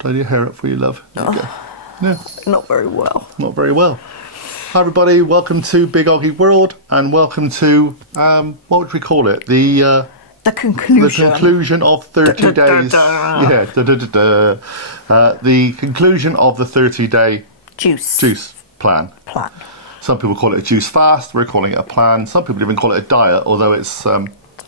Tidy your hair up for you, love. There you go. No. Not very well. Not very well. Hi everybody, welcome to Big OGGIE World, and welcome to, what would we call it? The conclusion. The conclusion of 30 days. Yeah, the conclusion of the 30-day juice plan. Some people call it a juice fast, we're calling it a plan. Some people even call it a diet, although it's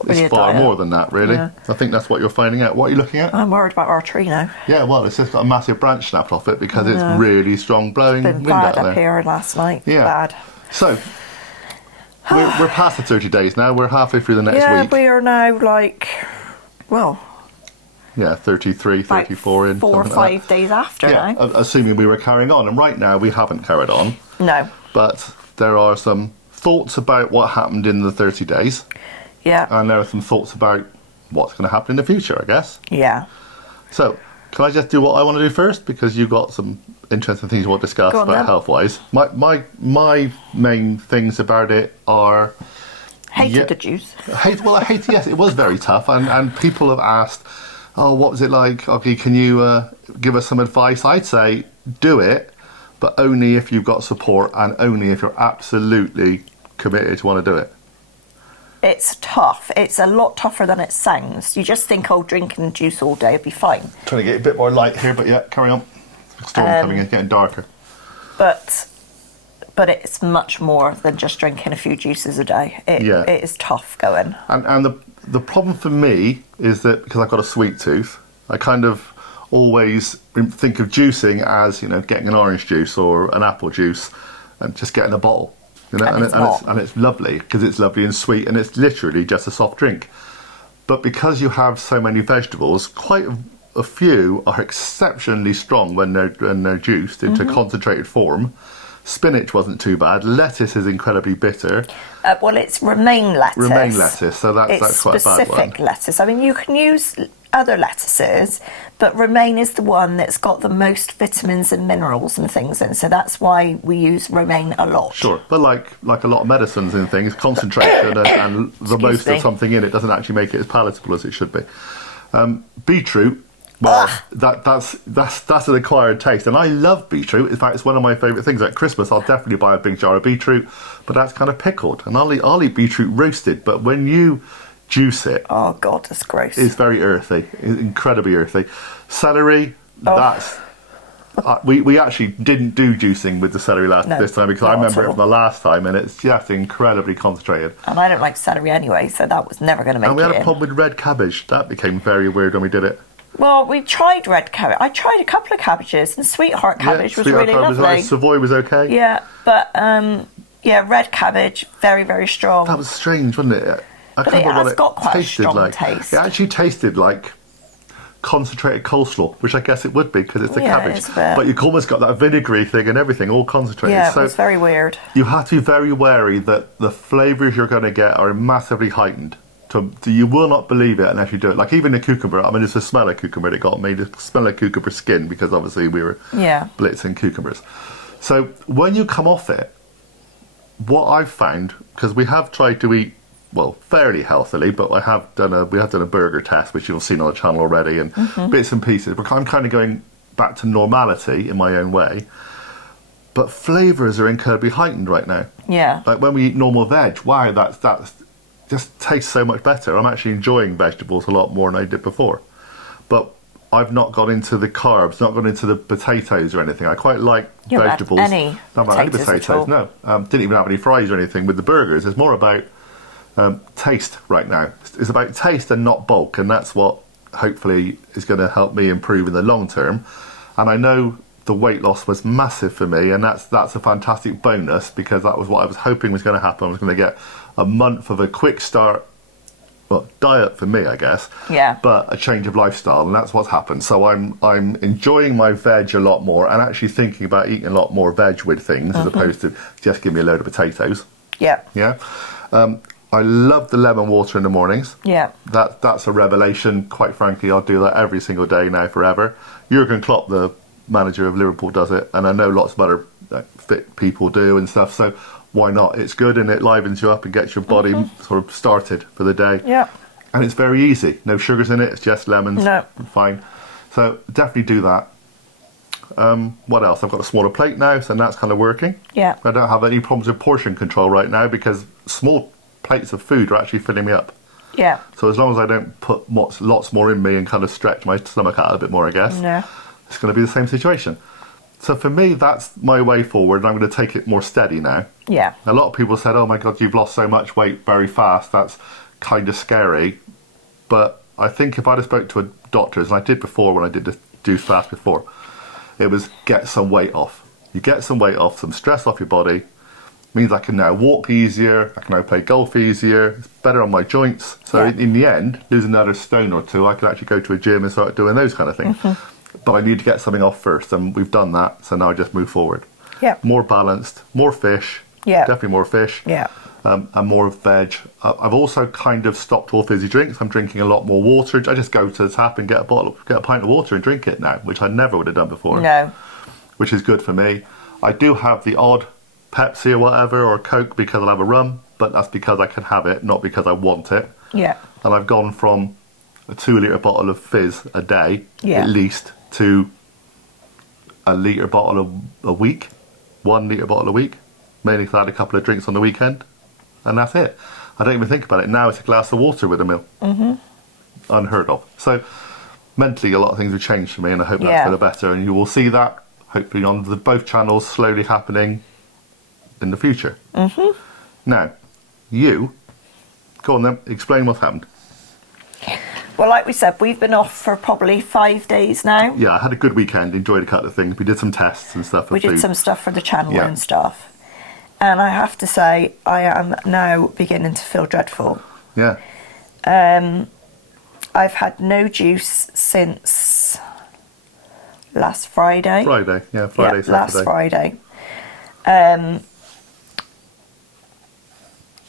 Really far diet. more than that, really. Yeah. I think that's what you're finding out. What are you looking at? I'm worried about our tree now. Yeah, well, it's just got a massive branch snapped off it because it's really strong blowing It's been wind bad out up there. here last night. Yeah. Bad. So, we're past the 30 days now. We're halfway through the next week. Yeah, we are now Yeah, 33, 34 in. 4 or 5 days after now. Assuming we were carrying on. And right now, we haven't carried on. No. But there are some thoughts about what happened in the 30 days. Yeah. And there are some thoughts about what's going to happen in the future, I guess. Yeah. So, can I just do what I want to do first? Because you've got some interesting things you want to discuss about health-wise. My main things about it are... Hated the juice. Yes, it was very tough. And people have asked, oh, what was it like? Okay, can you give us some advice? I'd say do it, but only if you've got support and only if you're absolutely committed to want to do it. It's tough. It's a lot tougher than it sounds. You just think, oh, drinking juice all day would be fine. Trying to get a bit more light here, but yeah, carry on. Storm coming in, getting darker. But it's much more than just drinking a few juices a day. It is tough going. And the problem for me is that because I've got a sweet tooth, I kind of always think of juicing as, you know, getting an orange juice or an apple juice and just getting a bottle. You know, and it's lovely because it's lovely and sweet and it's literally just a soft drink. But because you have so many vegetables, quite a few are exceptionally strong when they're juiced into concentrated form. Spinach wasn't too bad. Lettuce is incredibly bitter. Well, it's romaine lettuce. Romaine lettuce, so that's quite a bad one. It's specific lettuce. I mean, you can use other lettuces, but romaine is the one that's got the most vitamins and minerals and things in. So that's why we use romaine a lot. Sure, but like a lot of medicines and things, concentration and the most of something in it doesn't actually make it as palatable as it should be. Beetroot. Well, that's an acquired taste, and I love beetroot. In fact, it's one of my favourite things. At Christmas, I'll definitely buy a big jar of beetroot, but that's kind of pickled, and I'll eat beetroot roasted. But when you juice it, oh god, that's gross. It's very earthy, it's incredibly earthy. Celery, that's we actually didn't do juicing with the celery this time because I remember it from the last time, and it's just incredibly concentrated. And I don't like celery anyway, so that was never going to make it. And we had a problem with red cabbage. That became very weird when we did it. Well, we tried red cabbage. I tried a couple of cabbages, and sweetheart cabbage was really lovely. Nice. Savoy was okay. Yeah, but red cabbage, very, very strong. That was strange, wasn't it? But it has got quite a strong taste. It actually tasted like concentrated coleslaw, which I guess it would be because it's the cabbage. But you almost got that vinegary thing and everything all concentrated. Yeah, it was very weird. You have to be very wary that the flavours you're going to get are massively heightened. You will not believe it unless you do it. Like even the cucumber, I mean, it's the smell of cucumber that got me, the smell of cucumber skin, because obviously we were blitzing cucumbers. So when you come off it, what I've found, because we have tried to eat, well, fairly healthily, but we have done a burger test, which you've seen on the channel already, and bits and pieces. But I'm kind of going back to normality in my own way. But flavours are incredibly heightened right now. Yeah. Like when we eat normal veg, wow, that's just tastes so much better. I'm actually enjoying vegetables a lot more than I did before. But I've not got into the carbs, not got into the potatoes or anything. I quite like vegetables. Any potatoes? No. Didn't even have any fries or anything with the burgers. It's more about taste right now. It's about taste and not bulk, and that's what hopefully is going to help me improve in the long term. And I know the weight loss was massive for me, and that's a fantastic bonus because that was what I was hoping was going to happen. I was going to get a month of a quick start, well, diet for me, I guess. Yeah. But a change of lifestyle, and that's what's happened. So I'm enjoying my veg a lot more, and actually thinking about eating a lot more veg with things as opposed to just give me a load of potatoes. Yeah. Yeah. I love the lemon water in the mornings. Yeah. That's a revelation. Quite frankly, I'll do that every single day now forever. Jurgen Klopp, the manager of Liverpool, does it, and I know lots of other fit people do and stuff. So why not? It's good and it livens you up and gets your body sort of started for the day. Yeah. And it's very easy. No sugars in it. It's just lemons. No. Fine. So definitely do that. What else? I've got a smaller plate now, so that's kind of working. Yeah. I don't have any problems with portion control right now because small plates of food are actually filling me up. Yeah. So as long as I don't put lots more in me and kind of stretch my stomach out a bit more, I guess, it's going to be the same situation. So for me, that's my way forward, and I'm going to take it more steady now. Yeah. A lot of people said, oh my God, you've lost so much weight very fast. That's kind of scary. But I think if I'd have spoke to a doctor, and I did before when I did the Juice Fast before, it was get some weight off. You get some weight off, some stress off your body. Means I can now walk easier, I can now play golf easier, it's better on my joints. So in the end, lose another stone or two, I could actually go to a gym and start doing those kind of things. But I need to get something off first, and we've done that, so now I just move forward. Yeah. More balanced, more fish, definitely more fish, and more veg. I've also kind of stopped all fizzy drinks. I'm drinking a lot more water. I just go to the tap and get a pint of water and drink it now, which I never would have done before. No. Which is good for me. I do have the odd Pepsi or whatever, or Coke, because I'll have a rum, but that's because I can have it, not because I want it. Yeah. And I've gone from a 2 litre bottle of fizz a day, at least, to a litre bottle a week, 1 litre bottle a week, mainly because I had a couple of drinks on the weekend, and that's it. I don't even think about it. Now it's a glass of water with a meal. Unheard of. So mentally, a lot of things have changed for me, and I hope that's for the better, and you will see that, hopefully, on both channels slowly happening in the future. Now, you, go on then, explain what's happened. Well, like we said, we've been off for probably 5 days now. Yeah, I had a good weekend, enjoyed a couple of things. We did some tests and stuff. We did food. some stuff for the channel and stuff. And I have to say, I am now beginning to feel dreadful. Yeah. I've had no juice since last Friday. Friday, Saturday. Last Friday.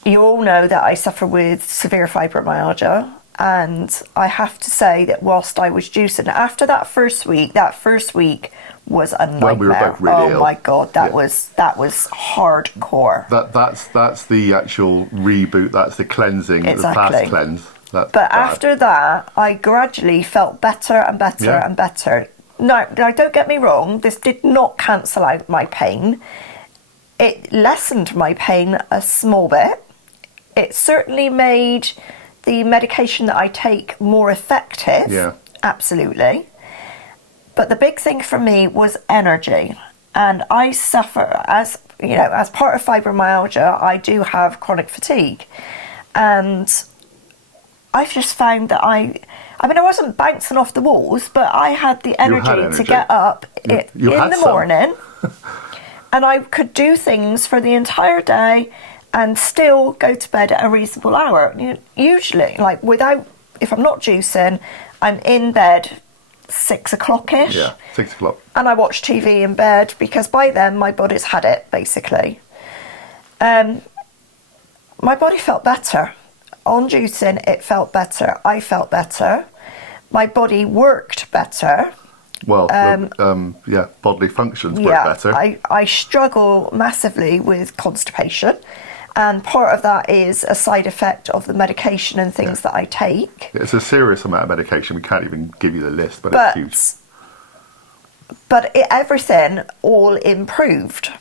You all know that I suffer with severe fibromyalgia, and I have to say that whilst I was juicing, after that first week was a nightmare. When we were both really ill. My God, that was hardcore. That's the actual reboot. That's the cleansing, the fast cleanse. But after that, I gradually felt better and better and better. Now, don't get me wrong. This did not cancel out my pain. It lessened my pain a small bit. It certainly made the medication that I take more effective. Yeah. Absolutely. But the big thing for me was energy. And I suffer, as part of fibromyalgia, I do have chronic fatigue. And I've just found that I wasn't bouncing off the walls, but I had the energy to get up in the morning. And I could do things for the entire day and still go to bed at a reasonable hour. Usually, if I'm not juicing, I'm in bed 6 o'clock-ish. Yeah, 6 o'clock. And I watch TV in bed because by then my body's had it, basically. My body felt better. On juicing, it felt better. I felt better. My body worked better. Well, bodily functions work better. I struggle massively with constipation. And part of that is a side effect of the medication and things that I take. It's a serious amount of medication. We can't even give you the list, but it's huge. But everything all improved.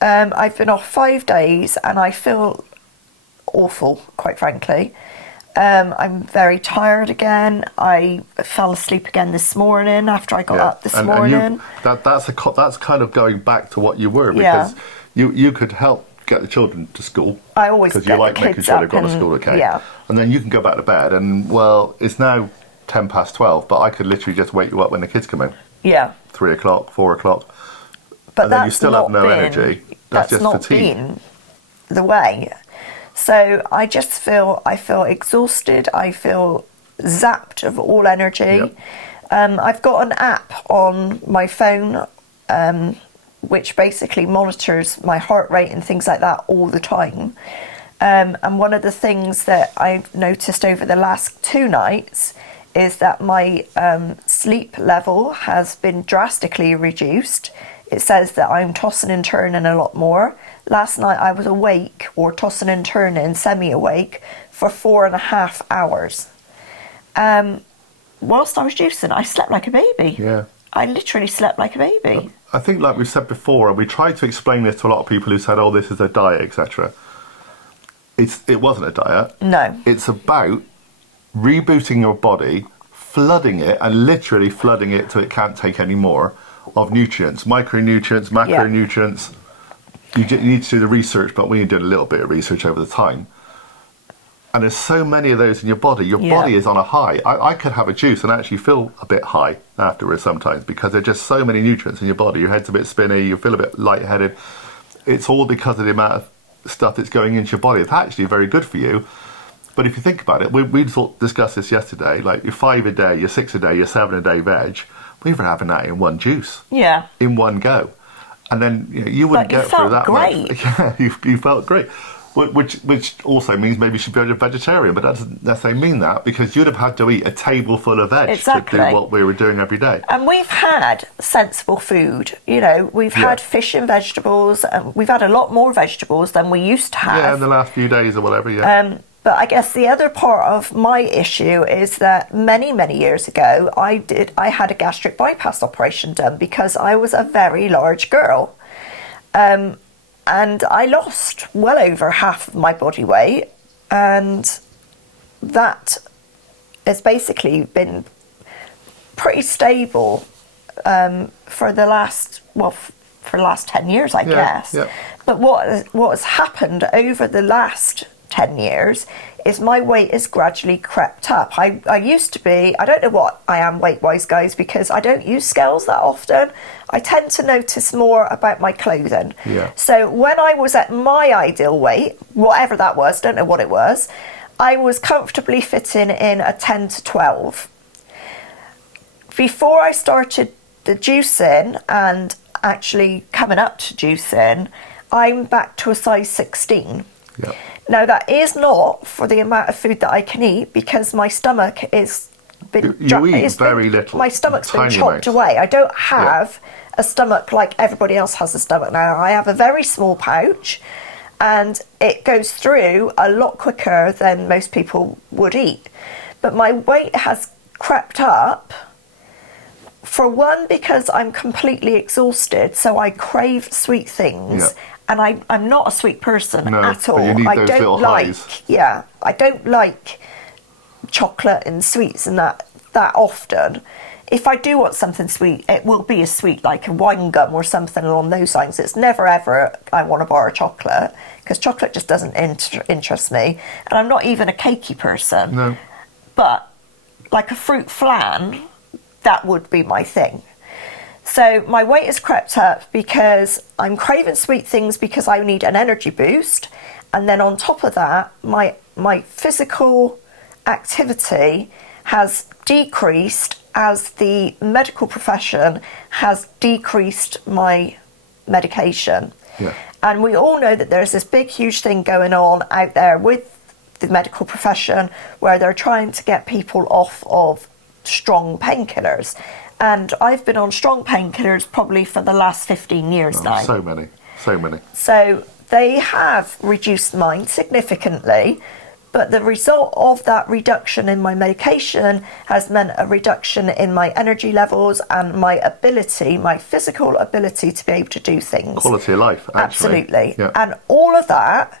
I've been off 5 days and I feel awful, quite frankly. I'm very tired again. I fell asleep again this morning after I got up this morning. That's kind of going back to what you were, because you could help get the children to school. I always because you like making sure they've gone to school okay. Yeah. And then you can go back to bed, and well, it's now 12:10, but I could literally just wake you up when the kids come in. Yeah. 3 o'clock, 4 o'clock. But and then you still have no energy. That's just not fatigue. been the way. So I feel exhausted. I feel zapped of all energy. Yep. I've got an app on my phone which basically monitors my heart rate and things like that all the time. And one of the things that I've noticed over the last 2 nights is that my sleep level has been drastically reduced. It says that I'm tossing and turning a lot more. Last night I was awake, or tossing and turning, semi-awake, for 4.5 hours. whilst I was juicing, I slept like a baby. Yeah. I literally slept like a baby. I think, like we said before, and we tried to explain this to a lot of people who said, "Oh, this is a diet, etc." It wasn't a diet. No. It's about rebooting your body, flooding it, and literally flooding it till it can't take any more of nutrients, micronutrients, macronutrients. You need to do the research, but we did a little bit of research over the time. And there's so many of those in your body. Your body is on a high. I could have a juice and actually feel a bit high afterwards sometimes because there's just so many nutrients in your body. Your head's a bit spinny, you feel a bit lightheaded. It's all because of the amount of stuff that's going into your body. It's actually very good for you. But if you think about it, we discussed this yesterday, like you're 5 a day, you're 6 a day, you're 7 a day veg. We were having that in one juice. Yeah. In one go. And then you wouldn't get through that great. much. Yeah, you felt great. Which also means maybe you should be a vegetarian, but that doesn't necessarily mean that because you'd have had to eat a table full of veg to do what we were doing every day. And we've had sensible food. You know, we've had fish and vegetables. And we've had a lot more vegetables than we used to have. Yeah, in the last few days or whatever, yeah. But I guess the other part of my issue is that many, many years ago, I had a gastric bypass operation done because I was a very large girl. And I lost well over half of my body weight, and that has basically been pretty stable for the last 10 years, I guess. Yeah. But what has happened over the last 10 years is my weight has gradually crept up. I used to be, I don't know what I am weight-wise, guys, because I don't use scales that often. I tend to notice more about my clothing. Yeah. So when I was at my ideal weight, whatever that was, don't know what it was, I was comfortably fitting in a 10 to 12. Before I started the juicing and actually coming up to juicing, I'm back to a size 16. Yeah. Now, that is not for the amount of food that I can eat because my stomach is... You eat very little. My stomach's been chopped away. I don't have a stomach like everybody else has a stomach now. I have a very small pouch and it goes through a lot quicker than most people would eat. But my weight has crept up, for one, because I'm completely exhausted, so I crave sweet things. Yeah. And I'm not a sweet person at all. But you need I those don't little like highs. I don't like chocolate and sweets and that often. If I do want something sweet, it will be a sweet like a wine gum or something along those lines. It's never ever I want a bar of chocolate because chocolate just doesn't interest me, and I'm not even a cakey person. No. But like a fruit flan, that would be my thing. So my weight has crept up because I'm craving sweet things because I need an energy boost. And then on top of that, my physical activity has decreased as the medical profession has decreased my medication. Yeah. And we all know that there's this big, huge thing going on out there with the medical profession where they're trying to get people off of strong painkillers. And I've been on strong painkillers probably for the last 15 years now. So many. So they have reduced mine significantly, but the result of that reduction in my medication has meant a reduction in my energy levels and my ability, my physical ability to be able to do things. Quality of life, actually. Absolutely. Yeah. And all of that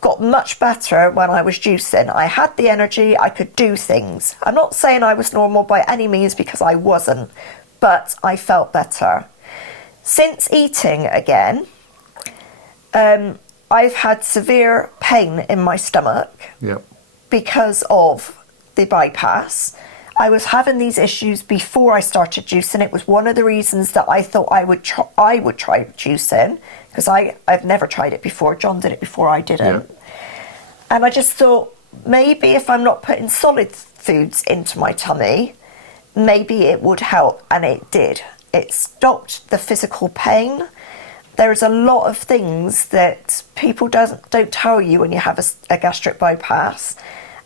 got much better when I was juicing. I had the energy, I could do things. I'm not saying I was normal by any means because I wasn't, but I felt better. Since eating again, I've had severe pain in my stomach because of the bypass. I was having these issues before I started juicing. It was one of the reasons that I thought I would try juicing because I've never tried it before. John did it before I didn't. Yeah. And I just thought maybe if I'm not putting solid foods into my tummy, maybe it would help. And it did. It stopped the physical pain. There's a lot of things that people don't tell you when you have a gastric bypass.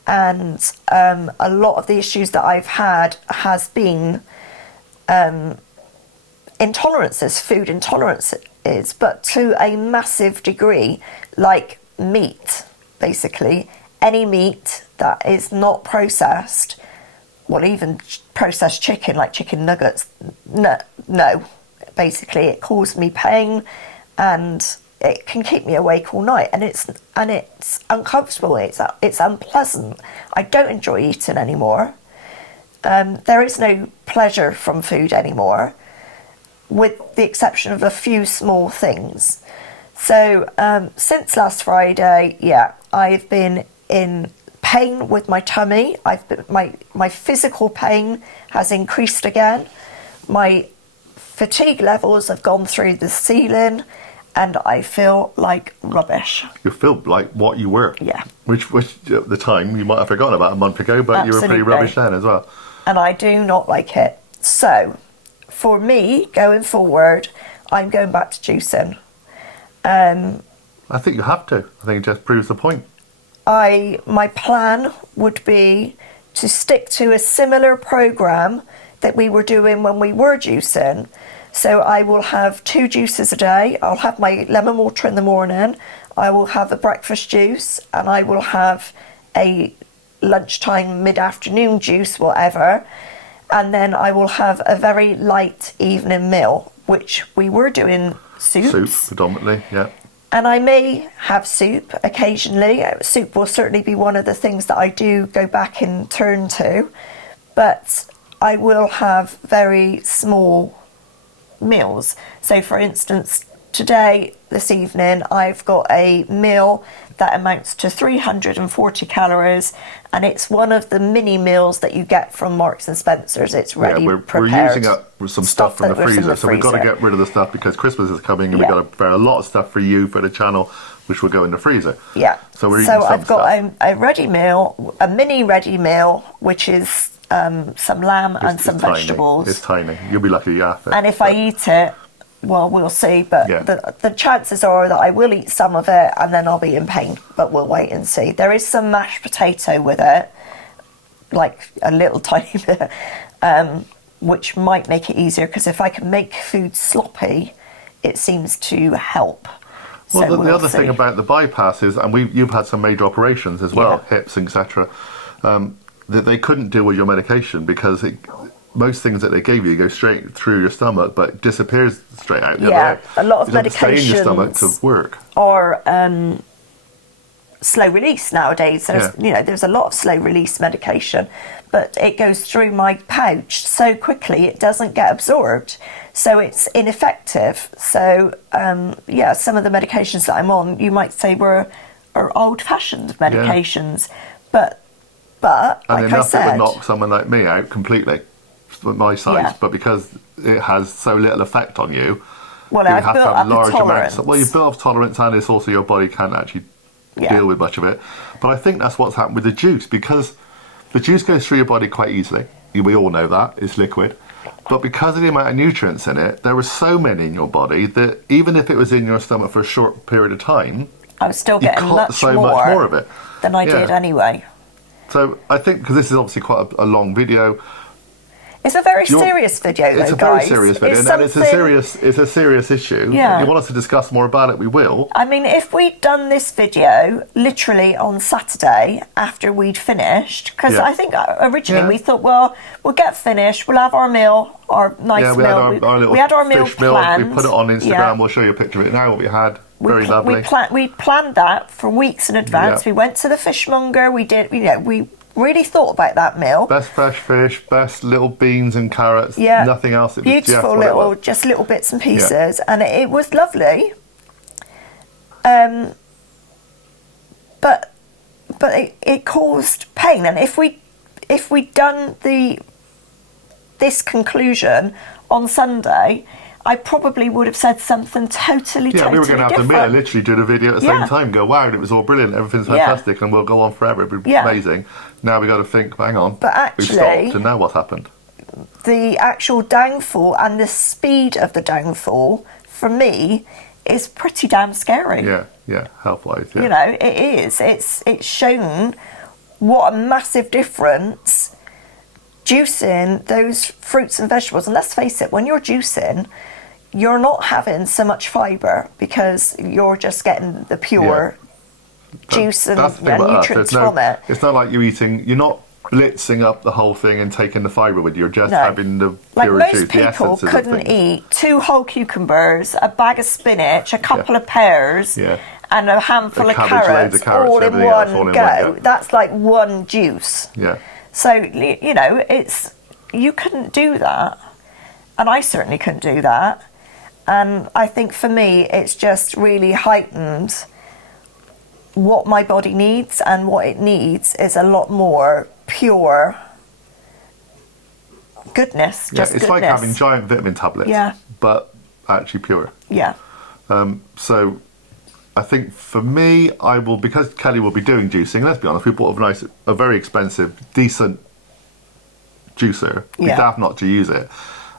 And a lot of the issues that I've had has been intolerances, food intolerances, but to a massive degree, like meat, basically. Any meat that is not processed well, even processed chicken, like chicken nuggets, no. Basically, it causes me pain, and it can keep me awake all night, and it's uncomfortable. It's unpleasant. I don't enjoy eating anymore. There is no pleasure from food anymore, with the exception of a few small things. So since last Friday, I've been in pain with my tummy. My physical pain has increased again. My fatigue levels have gone through the ceiling, and I feel like rubbish. You feel like what you were. Yeah. Which at the time you might have forgotten about a month ago, but you were pretty rubbish then as well. And I do not like it. So, for me, going forward, I'm going back to juicing. I think you have to. I think it just proves the point. My plan would be to stick to a similar program that we were doing when we were juicing. So I will have 2 juices a day. I'll have my lemon water in the morning. I will have a breakfast juice, and I will have a lunchtime, mid-afternoon juice, whatever. And then I will have a very light evening meal, which we were doing soups. Soup, predominantly, yeah. And I may have soup occasionally. Soup will certainly be one of the things that I do go back and turn to. But I will have very small meals. So, for instance, this evening, I've got a meal that amounts to 340 calories, and it's one of the mini meals that you get from Marks and Spencer's. It's ready, prepared. We're using up some stuff from the freezer, so we've got to get rid of the stuff because Christmas is coming, and we've got to prepare a lot of stuff for you, for the channel, which will go in the freezer. Yeah. So we're eating I've got a ready meal, a mini ready meal, which is some lamb and some vegetables. It's tiny. You'll be lucky you have it. And if I eat it, well, we'll see. But the chances are that I will eat some of it and then I'll be in pain. But we'll wait and see. There is some mashed potato with it, like a little tiny bit, which might make it easier, because if I can make food sloppy, it seems to help. Well, so the other thing about the bypass is, and you've had some major operations as well, hips, etc., that they couldn't deal with your medication because most things that they gave you go straight through your stomach but disappears straight out the other way. A lot of medications stay in your stomach to work. Or slow release nowadays. There's a lot of slow release medication, but it goes through my pouch so quickly it doesn't get absorbed, so it's ineffective. So some of the medications that I'm on, you might say are old-fashioned medications, but and like I said, it would knock someone like me out completely, my size, but because it has so little effect on you, you have to have large amounts. Well, you've built up tolerance, and it's also your body can't actually deal with much of it. But I think that's what's happened with the juice, because the juice goes through your body quite easily. We all know that, it's liquid. But because of the amount of nutrients in it, there were so many in your body that even if it was in your stomach for a short period of time, I was still getting much more of it than I did anyway. So I think, because this is obviously quite a long video, it's a very serious video, though, guys. It's a very serious video, and it's a serious issue. Yeah. If you want us to discuss more about it, we will. I mean, if we'd done this video literally on Saturday after we'd finished, because I think originally we thought, well, we'll get finished, we'll have our meal, our nice meal. We had our meal fish planned. We put it on Instagram. We'll show you a picture of it now, what we had. Very lovely. We planned that for weeks in advance. We went to the fishmonger. We did, we really thought about that meal. Best fresh fish, best little beans and carrots. Nothing else. It was beautiful little bits and pieces, and it was lovely. But it caused pain, and if we'd done this conclusion on Sunday, I probably would have said something totally different. We were going to have the meal, literally do the video at the same time, go, wow, it was all brilliant, everything's fantastic, and we'll go on forever, it'll be amazing. Now we got to think, hang on, but actually, we've stopped, and now what's happened? The actual downfall and the speed of the downfall, for me, is pretty damn scary. Yeah, health-wise, it is. It's shown what a massive difference juicing those fruits and vegetables, and let's face it, when you're juicing, you're not having so much fibre because you're just getting the pure juice and nutrients from it. It's not like you're blitzing up the whole thing and taking the fibre with you. You're just No. having the Like pure most juice, the people essences of couldn't things. eat 2 whole cucumbers, a bag of spinach, a couple of pears, Yeah. and a handful A of cabbage, loads carrots, of carrots, all in everything else, one all in go. one go. That's like one juice. Yeah. So, you know, you couldn't do that. And I certainly couldn't do that. And I think for me, it's just really heightened what my body needs, and what it needs is a lot more pure goodness. Yeah, Just it's goodness. like having giant vitamin tablets, Yeah. but actually pure. Yeah. So I think for me, I will, because Kelly will be doing juicing, let's be honest, we bought a very expensive, decent juicer. We Yeah. daft not to use it.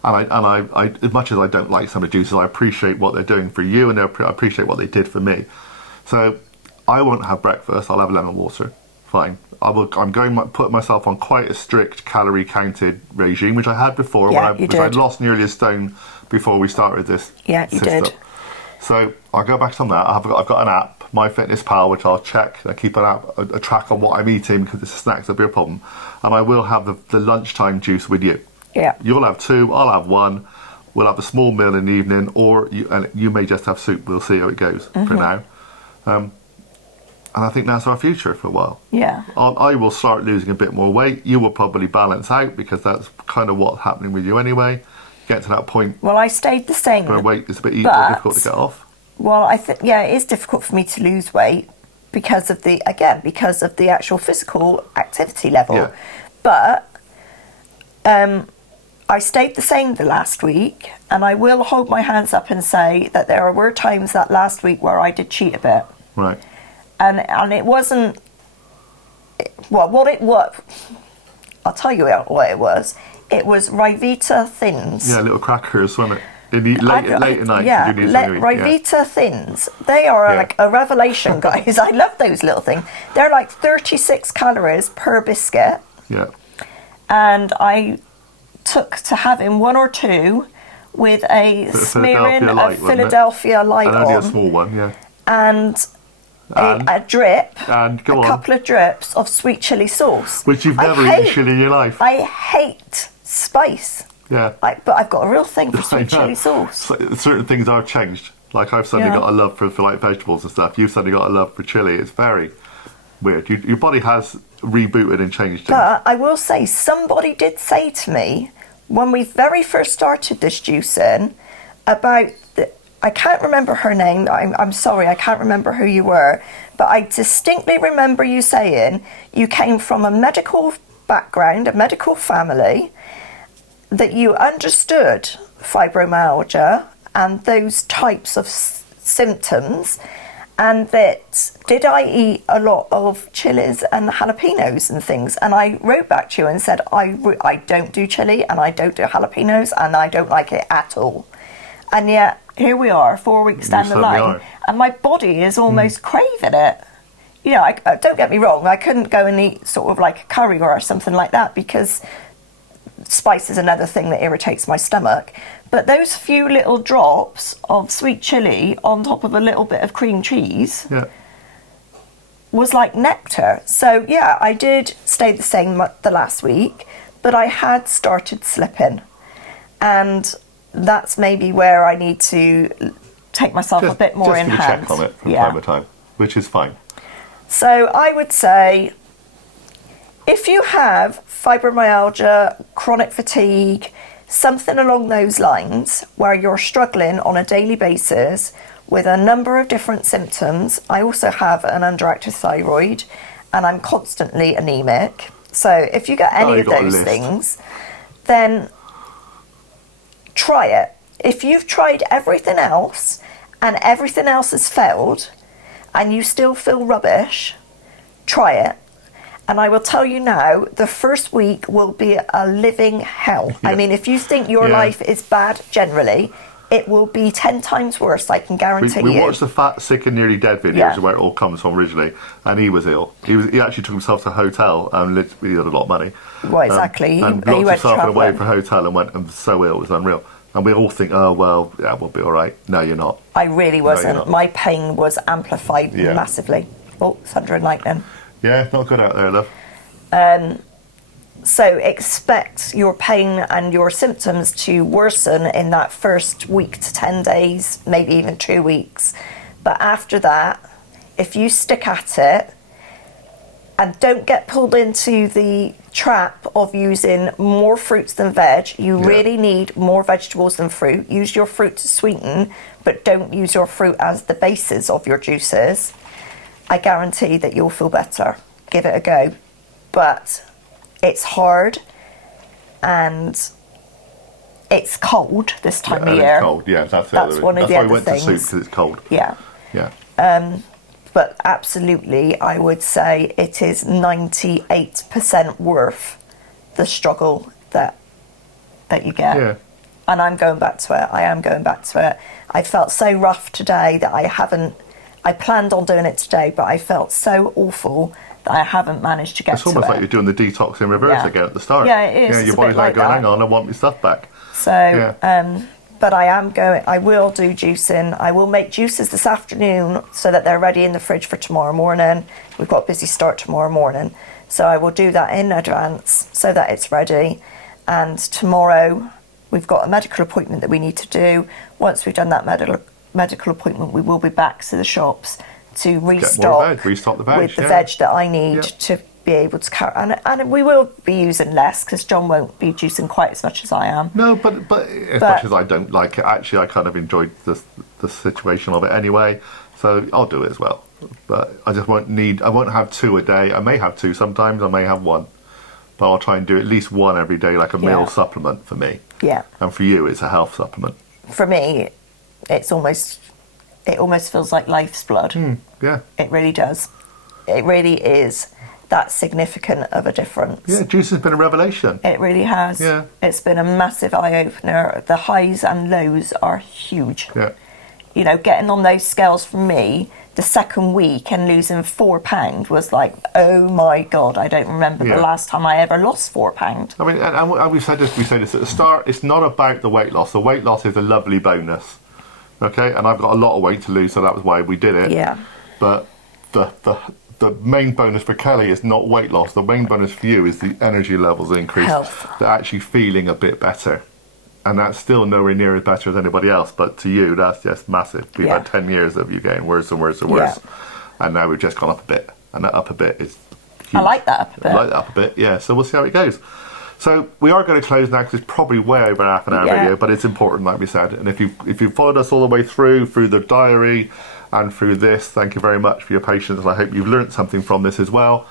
And I, as much as I don't like some of the juices, I appreciate what they're doing for you, and I appreciate what they did for me. So I won't have breakfast, I'll have lemon water. Fine. I'm going to put myself on quite a strict calorie counted regime, which I had before, Yeah, which I lost nearly a stone before we started this Yeah, you system. did. So I'll go back on that. I've got an app, MyFitnessPal, which I'll check. I keep a track on what I'm eating, because the snacks will be a problem. And I will have the lunchtime juice with you. Yeah. You'll have 2, I'll have 1. We'll have a small meal in the evening, or you may just have soup. We'll see how it goes for now. And I think that's our future for a while. Yeah. I will start losing a bit more weight. You will probably balance out, because that's kind of what's happening with you anyway. Get to that point Well, I stayed the same. where weight is a bit more but- difficult to get off. Well, I think, yeah, it is difficult for me to lose weight because of the actual physical activity level. Yeah. But I stayed the same the last week, and I will hold my hands up and say that there were times that last week where I did cheat a bit. Right. And it wasn't, what I'll tell you what it was. It was Rivita Thins. Yeah, little crackers, wasn't it? Late at night. Yeah, you need something to eat. Rivita Thins. They are Yeah. like a revelation, guys. I love those little things. They're like 36 calories per biscuit. Yeah. And I took to having 1 or 2 with a smearing Philadelphia Light, of wasn't it? Philadelphia Light And only a on, small one, yeah. and And? a drip, And go a on. couple of drips of sweet chili sauce. Which you've never eaten chili in your life. I hate spice. Yeah. But I've got a real thing for I sweet know. chili sauce. So, certain things are changed. Like I've suddenly Yeah. got a love for like vegetables and stuff. You've suddenly got a love for chili. It's very weird. Your body has rebooted and changed. But I will say, somebody did say to me when we very first started this juicing about I can't remember her name. I'm sorry, I can't remember who you were. But I distinctly remember you saying you came from a medical background, a medical family, that you understood fibromyalgia and those types of symptoms, and that did I eat a lot of chilies and jalapenos and things? And I wrote back to you and said, I don't do chili, and I don't do jalapenos, and I don't like it at all. And yet, here we are, 4 weeks down the certainly line, are. and my body is almost craving it. You know, don't get me wrong, I couldn't go and eat sort of like a curry or something like that, because spice is another thing that irritates my stomach. But those few little drops of sweet chili on top of a little bit of cream cheese Yeah. was like nectar. So yeah, I did stay the same the last week, but I had started slipping. And that's maybe where I need to take myself a bit more in just hand. check on it from time to time, which is fine. So I would say, if you have fibromyalgia, chronic fatigue, something along those lines, where you're struggling on a daily basis with a number of different symptoms. I also have an underactive thyroid, and I'm constantly anemic. So if you get any of those things, then try it. If you've tried everything else and everything else has failed and you still feel rubbish, try it. And I will tell you now, the first week will be a living hell. Yeah. I mean, if you think your life is bad generally, it will be 10 times worse, I can guarantee you. We watched the Fat, Sick and Nearly Dead videos where it all comes from originally, and he was ill. He actually took himself to a hotel and he had a lot of money. Well, exactly. And he locked went himself away travelling. for a hotel and went and was so ill, it was unreal. And we all think, oh, well, yeah, we'll be all right. No, you're not. I really wasn't. not. My pain was amplified massively. Oh, thunder and lightning. Yeah, it's not good out there, love. So expect your pain and your symptoms to worsen in that first week to 10 days, maybe even 2 weeks. But after that, if you stick at it and don't get pulled into the trap of using more fruits than veg, you really need more vegetables than fruit. Use your fruit to sweeten, but don't use your fruit as the basis of your juices. I guarantee that you'll feel better. Give it a go. But it's hard and it's cold this time of year. It's cold, yeah, that's one of the other things. That's why we went to soup, because it's cold. Yeah. Yeah. But absolutely, I would say it is 98% worth the struggle that you get. Yeah. And I'm going back to it. I am going back to it. I felt so rough today that I planned on doing it today, but I felt so awful that I haven't managed to get to it. It's almost like you're doing the detox in reverse again at the start. Yeah, it is. Yeah, your body's like going, hang on, I want my stuff back. So, but I will do juicing. I will make juices this afternoon so that they're ready in the fridge for tomorrow morning. We've got a busy start tomorrow morning. So I will do that in advance so that it's ready. And tomorrow we've got a medical appointment that we need to do. Once we've done that medical appointment, we will be back to the shops to restock the veg, with the veg that I need to be able to carry. And we will be using less because John won't be juicing quite as much as I am. No, but as much as I don't like it, actually I kind of enjoyed the situation of it anyway. So I'll do it as well. But I won't have 2 a day. I may have 2 sometimes, I may have 1. But I'll try and do at least 1 every day, like a meal supplement for me. Yeah. And for you, it's a health supplement. For me, it almost feels like life's blood. Yeah. It really does. It really is that significant of a difference. Yeah, juice has been a revelation. It really has. Yeah. It's been a massive eye-opener. The highs and lows are huge. Yeah. You know, getting on those scales for me, the second week and losing £4 was like, oh my God, I don't remember the last time I ever lost £4. I mean, and we say this at the start, it's not about the weight loss. The weight loss is a lovely bonus. Okay, and I've got a lot of weight to lose, so that was why we did it. Yeah. But the main bonus for Kelly is not weight loss. The main bonus for you is the energy levels increase. Health. They're actually feeling a bit better. And that's still nowhere near as better as anybody else. But to you, that's just massive. We've had 10 years of you getting worse and worse and worse. Yeah. And now we've just gone up a bit. And that up a bit is huge. I like that up a bit. I like that up a bit, yeah. So we'll see how it goes. So we are going to close now because it's probably way over half an hour video, but it's important, like we said. And if you followed us all the way through the diary and through this, thank you very much for your patience, and I hope you've learnt something from this as well.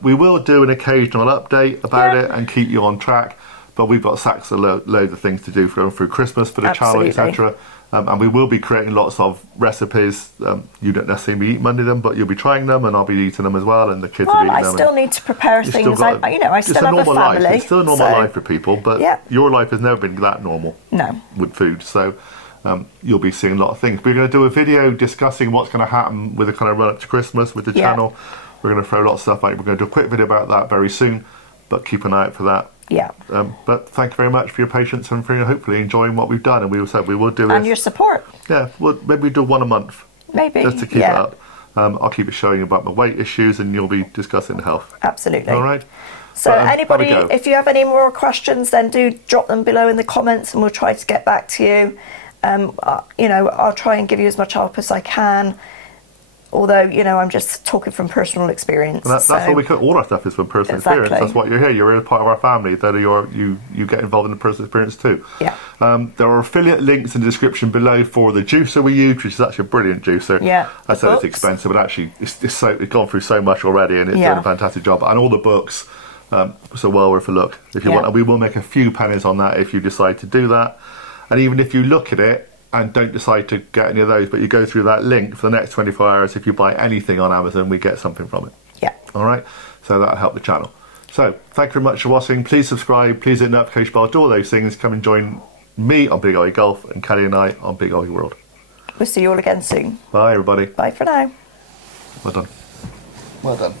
We will do an occasional update about it and keep you on track, but we've got sacks of loads of things to do through Christmas for the channel, etc. And we will be creating lots of recipes. You don't necessarily be eating Monday them, but you'll be trying them, and I'll be eating them as well, and the kids will be eating them. I still need to prepare things. I still have a family. Life. It's still a normal life for people, but your life has never been that normal. No. With food, so you'll be seeing a lot of things. We're going to do a video discussing what's going to happen with the kind of run up to Christmas with the channel. We're going to throw lots of stuff out. We're going to do a quick video about that very soon, but keep an eye out for that. Yeah. But thank you very much for your patience and for hopefully enjoying what we've done. And we said we will do this. And your support. Yeah, maybe do 1 a month. Maybe. Just to keep it up. I'll keep it showing about my weight issues, and you'll be discussing health. Absolutely. All right. So anybody, if you have any more questions, then do drop them below in the comments, and we'll try to get back to you. I'll try and give you as much help as I can. Although, I'm just talking from personal experience. That's all we could. All our stuff is from personal experience. That's what you're here. You're a part of our family. That you get involved in the personal experience too. Yeah. There are affiliate links in the description below for the juicer we use, which is actually a brilliant juicer. Yeah. I said it's expensive, but actually it's gone through so much already, and it's done a fantastic job. And all the books, so well worth a look if you want. And we will make a few pennies on that if you decide to do that. And even if you look at it and don't decide to get any of those, but you go through that link for the next 24 hours, if you buy anything on Amazon, we get something from it. Yeah. All right? So that'll help the channel. So thank you very much for watching. Please subscribe. Please hit the notification bell. Do all those things. Come and join me on Big OGGIE Golf and Kelly and I on Big OGGIE World. We'll see you all again soon. Bye, everybody. Bye for now. Well done. Well done.